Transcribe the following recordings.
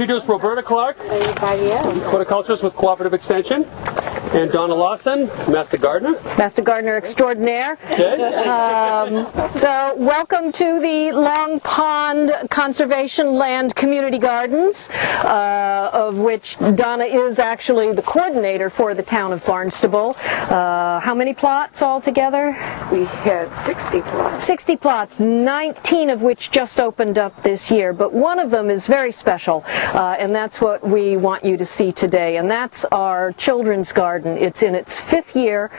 introduce Roberta Clark, horticulturist with Cooperative Extension, and Donna Lawson, Master Gardener. Master Gardener Extraordinaire. Okay. So welcome to the Long Pond Conservation Land Community Gardens, of which Donna is actually the coordinator for the town of Barnstable. How many plots altogether? We had 60 plots. 60 plots, 19 of which just opened up this year, but one of them is very special, and that's what we want you to see today, and that's our children's garden. It's in its 5th year.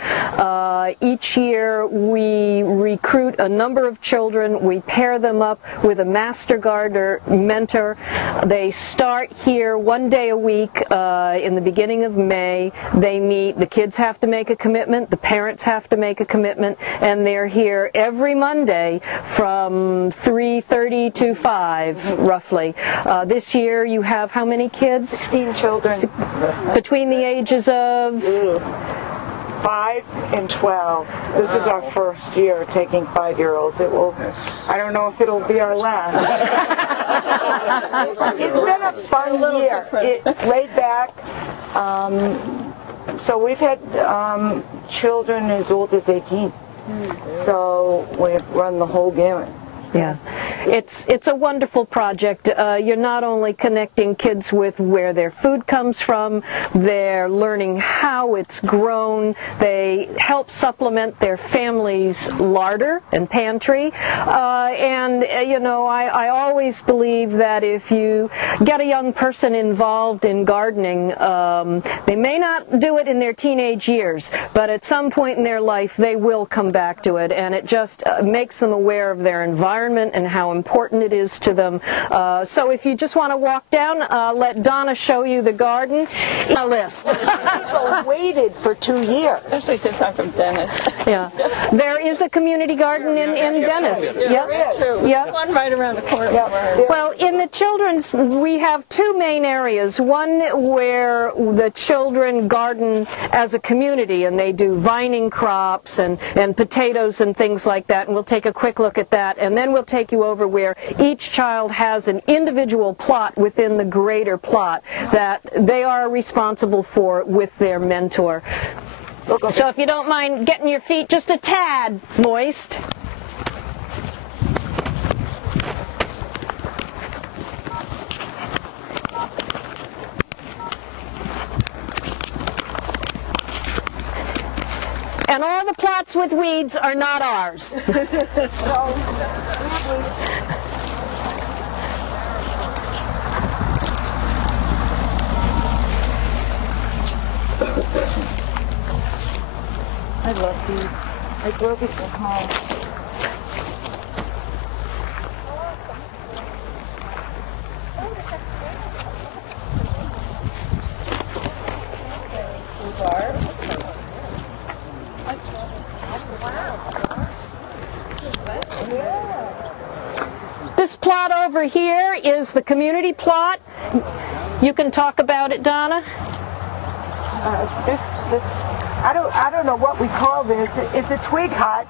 Each year we recruit a number of children. We pair them up with a master gardener mentor. They start here 1 day a week in the beginning of May. They meet. The kids have to make a commitment. The parents have to make a commitment, and they're here every Monday from 3:30 to 5, roughly. This year you have how many kids? 16 children. Between the ages of? 5 and 12. This is our first year taking 5-year-olds. It will, I don't know if it'll be our last. It's been a fun year. Laid back. So we've had children as old as 18. So we've run the whole gamut. Yeah, it's a wonderful project. You're not only connecting kids with where their food comes from, they're learning how it's grown, they help supplement their family's larder and pantry, and you know, I always believe that if you get a young person involved in gardening, they may not do it in their teenage years, but at some point in their life they will come back to it, and it just makes them aware of their environment and how important it is to them. So if you just want to walk down, let Donna show you the garden. A list. People waited for 2 years. Especially since I'm from Dennis. Yeah. There is a community garden in Dennis. Yeah. There's one right around the corner. Well, in the children's, we have 2 main areas. One where the children garden as a community, and they do vining crops and potatoes and things like that, and we'll take a quick look at that. And then we'll take you over where each child has an individual plot within the greater plot that they are responsible for with their mentor. So if you don't mind getting your feet just a tad moist. And all the plots with weeds are not ours. I love these. I grow these at home. This plot over here is the community plot. You can talk about it, Donna. I don't know what we call this. It's a twig hut.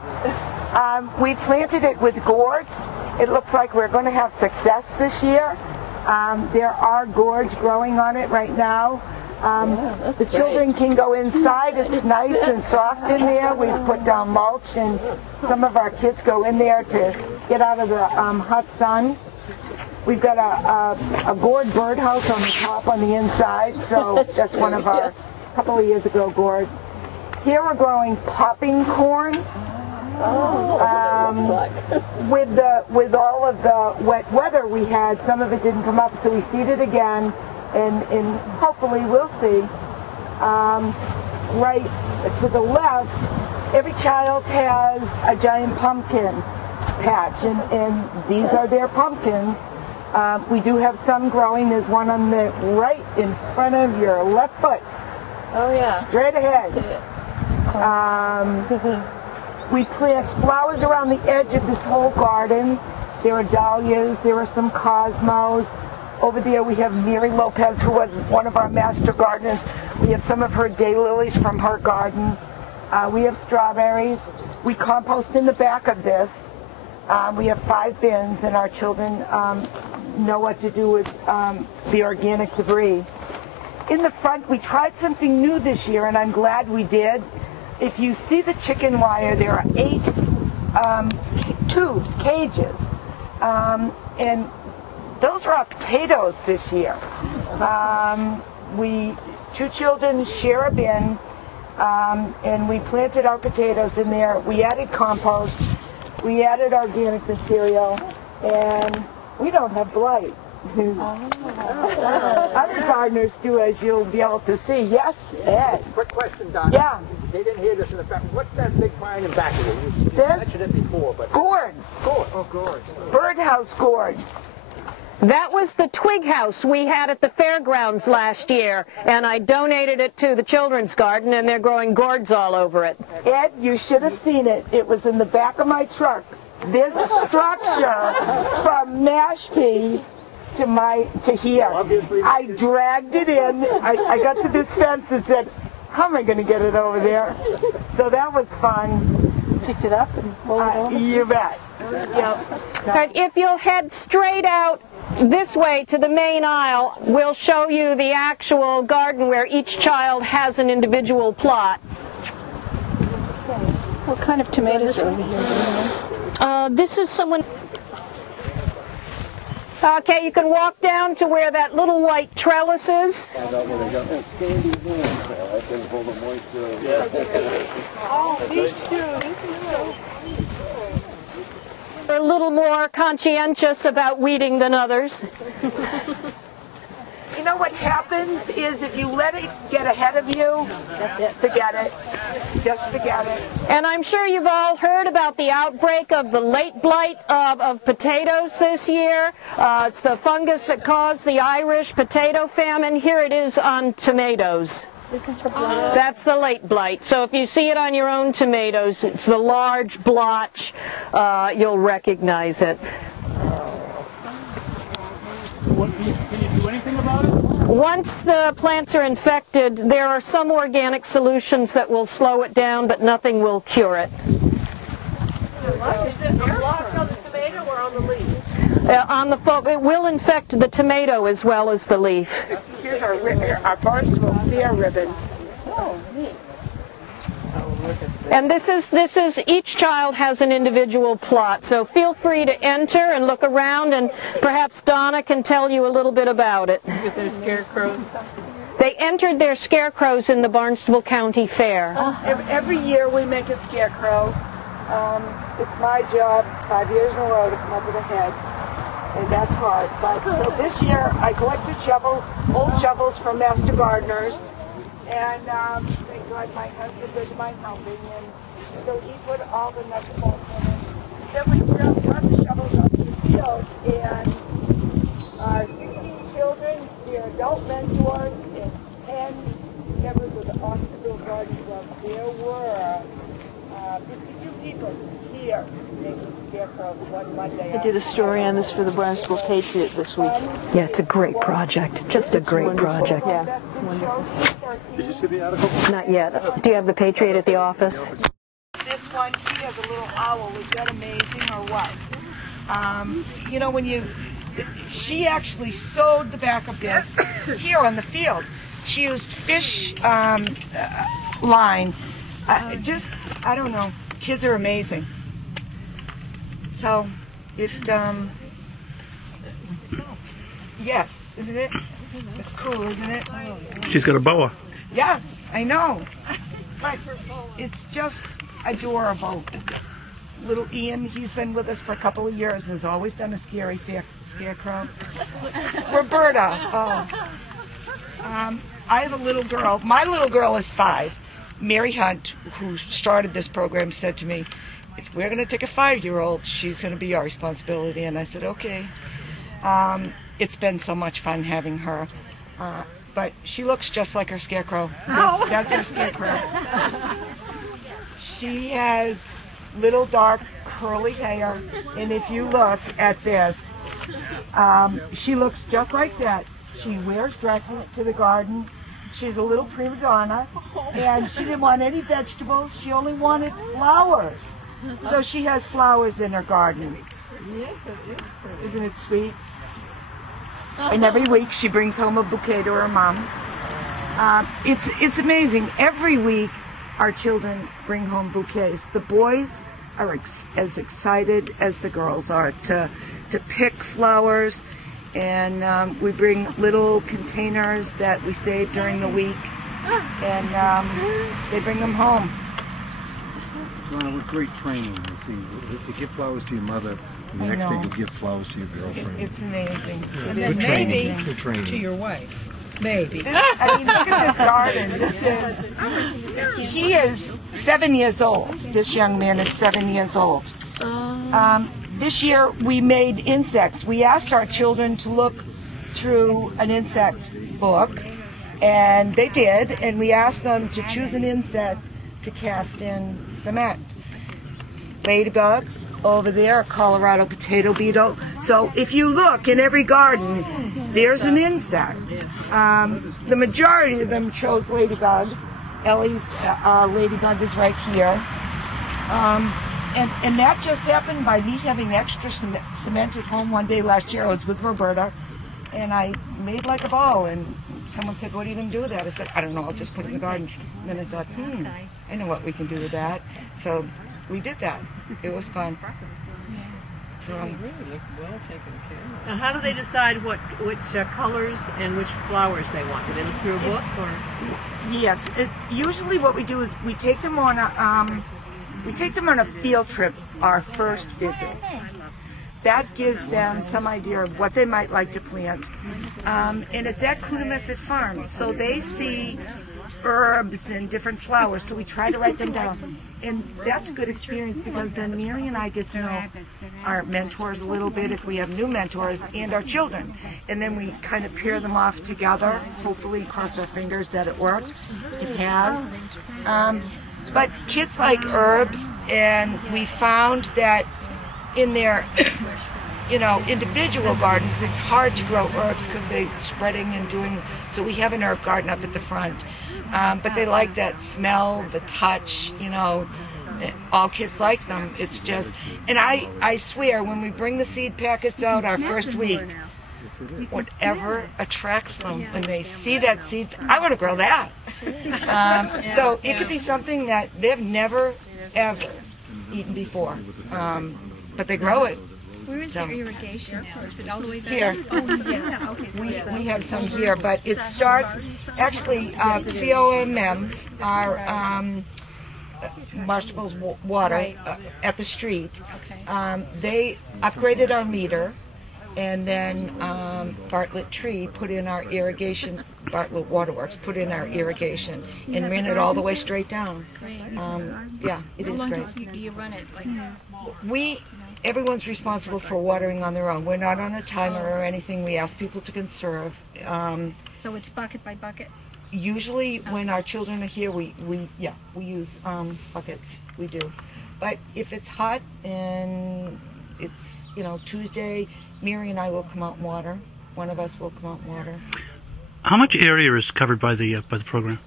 We planted it with gourds. It looks like we're going to have success this year. There are gourds growing on it right now. The children can go inside. It's nice and soft in there. We've put down mulch, and some of our kids go in there to get out of the hot sun. We've got a gourd birdhouse on the top on the inside, so that's one of our couple of years ago gourds. Here we're growing popping corn. With all of the wet weather we had, some of it didn't come up, so we seeded again, and hopefully we'll see. Right to the left, every child has a giant pumpkin patch, and these are their pumpkins. We do have some growing. There's one on the right in front of your left foot. Oh yeah. Straight ahead. We plant flowers around the edge of this whole garden. There are dahlias, there are some cosmos. Over there we have Mary Lopez, who was one of our master gardeners. We have some of her daylilies from her garden. We have strawberries. We compost in the back of this. We have 5 bins, and our children know what to do with the organic debris. In the front, we tried something new this year, and I'm glad we did. If you see the chicken wire, there are 8 tubes, cages, and those are our potatoes this year. 2 children share a bin, and we planted our potatoes in there. We added compost, we added organic material, and we don't have blight. Other gardeners do, as you'll be able to see. Yes, Ed? Quick question, Don. Yeah. They didn't hear this in the back. What's that big pine in back of you? You This? mentioned it before, but... Gourds. Gourds. Oh, gourds. Birdhouse gourds. That was the twig house we had at the fairgrounds last year, and I donated it to the children's garden, and they're growing gourds all over it. Ed, you should have seen it. It was in the back of my truck. This structure from Mashpee to here. I dragged it in. I got to this fence and said, how am I going to get it over there? So that was fun. Picked it up and rolled it over? You bet. Yep. But if you'll head straight out this way to the main aisle, we'll show you the actual garden where each child has an individual plot. What kind of tomatoes are over here? This is someone... Okay, you can walk down to where that little white trellis is. They're a little more conscientious about weeding than others. You know what happens is if you let it get ahead of you, that's it. Forget it. Just forget it. And I'm sure you've all heard about the outbreak of the late blight of potatoes this year. It's the fungus that caused the Irish potato famine. Here it is on tomatoes. That's the late blight. So if you see it on your own tomatoes, it's the large blotch. You'll recognize it. Can you do anything about it? Once the plants are infected, there are some organic solutions that will slow it down, but nothing will cure it. Is it blocked on the tomato or on the leaf? It will infect the tomato as well as the leaf. Here's our Barnstable Fair ribbon. And this is each child has an individual plot, so feel free to enter and look around, and perhaps Donna can tell you a little bit about it. With their scarecrows. They entered their scarecrows in the Barnstable County Fair. Every year we make a scarecrow. It's my job 5 years in a row to come up with a head, and that's hard. But so this year I collected shovels, old shovels from Master Gardeners, and thank God my husband was my helping, and so he put all the nuts and bolts in it. Then we brought the shovels up to the field, and 16 children, their adult mentors, and 10 members of the Austinville Garden Club. There were 52 people here making scarecrows one Monday. I did a story on this for the Barnstable Patriot this week. Yeah, it's a great project. Just a great project. Yeah, wonderful. Did you see the article? Not yet. Do you have the Patriot at the office? This one, she has a little owl. Is that amazing or what? You know, she actually sewed the back of this here on the field. She used fish line. I don't know. Kids are amazing. So, yes, isn't it? It's cool, isn't it? She's got a boa. Yeah, I know. But it's just adorable. Little Ian, he's been with us for a couple of years and has always done a scary scarecrow. Roberta, I have a little girl. My little girl is 5. Mary Hunt, who started this program, said to me, if we're going to take a 5-year-old, she's going to be our responsibility. And I said, okay. It's been so much fun having her. But she looks just like her scarecrow. That's her scarecrow. She has little dark curly hair. And if you look at this, she looks just like that. She wears dresses to the garden. She's a little prima donna, and she didn't want any vegetables. She only wanted flowers. So she has flowers in her garden. Isn't it sweet? And every week she brings home a bouquet to her mom. It's amazing. Every week our children bring home bouquets. The boys are as excited as the girls are to pick flowers, and we bring little containers that we save during the week, and they bring them home. Donna, what great training. You give flowers to your mother, and the next day you give flowers to your girlfriend. It's amazing. Good training. Good training. To your wife. Maybe. I mean, look at this garden. He is 7 years old. This young man is 7 years old. This year we made insects. We asked our children to look through an insect book, and they did, and we asked them to choose an insect to cast in cement. Ladybugs over there, a Colorado potato beetle. So if you look in every garden, there's an insect. The majority of them chose ladybugs. Ellie's ladybug is right here. And that just happened by me having extra cement at home one day last year. I was with Roberta, and I made like a ball, and someone said, "What are you going to do with that?" I said, "I don't know, I'll just put it in the garden." And then I thought, I know what we can do with that. So we did that. It was fun. So, Really well taken care of. Now, how do they decide which colors and which flowers they want? Do they look through a book, or? yes, usually what we do is we take them on a field trip, our first visit. That gives them some idea of what they might like to plant. And it's at Cooperative Farms, so they see herbs and different flowers, so we try to write them down. And that's a good experience, because then Mary and I get to know our mentors a little bit, if we have new mentors, and our children. And then we kind of pair them off together, hopefully cross our fingers that it works. It has. But kids like herbs, and we found that in their individual gardens, it's hard to grow herbs because they're spreading and doing, so we have an herb garden up at the front. But they like that smell, the touch, all kids like them. It's just, and I swear, when we bring the seed packets out our first week, whatever attracts them, when they see that seed, I want to grow that. So it could be something that they've never, ever eaten before, but they grow it. Where is your irrigation now? Is it all the way back? Here. We have some here, but it starts, actually, COMM, our Marshall's water at the street, they upgraded our meter, and then Bartlett Tree put in our irrigation, Bartlett Waterworks put in our irrigation, and ran it all the way straight down. Yeah, it is great. How long do you run it? Everyone's responsible for watering on their own. We're not on a timer or anything. We ask people to conserve. So it's bucket by bucket? Usually when our children are here, we use buckets. We do. But if it's hot and it's, Tuesday, Mary and I will come out and water. One of us will come out and water. How much area is covered by the program?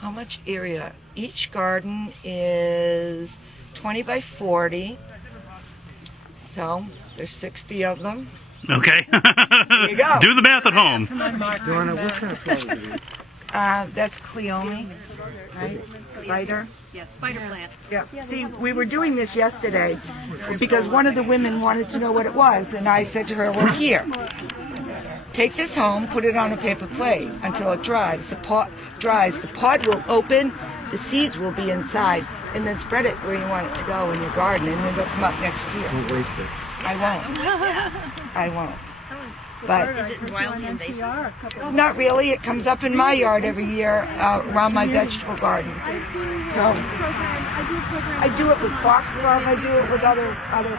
How much area? Each garden is 20 by 40. So there's 60 of them. Okay. There you go. Do the math at home. Donna, what kind of flowers are these? That's Cleome, right? Spider. Yes, spider plant. Yeah. See, we were doing this yesterday because one of the women wanted to know what it was, and I said to her, "Well, here, take this home, put it on a paper plate until it dries. The pod will open, the seeds will be inside, and then spread it where you want it to go in your garden, and then it'll come up next year." Don't waste it. I won't. I won't. But not really. It comes up in my yard every year around my vegetable garden. So I do it with foxglove. I do it with other plants.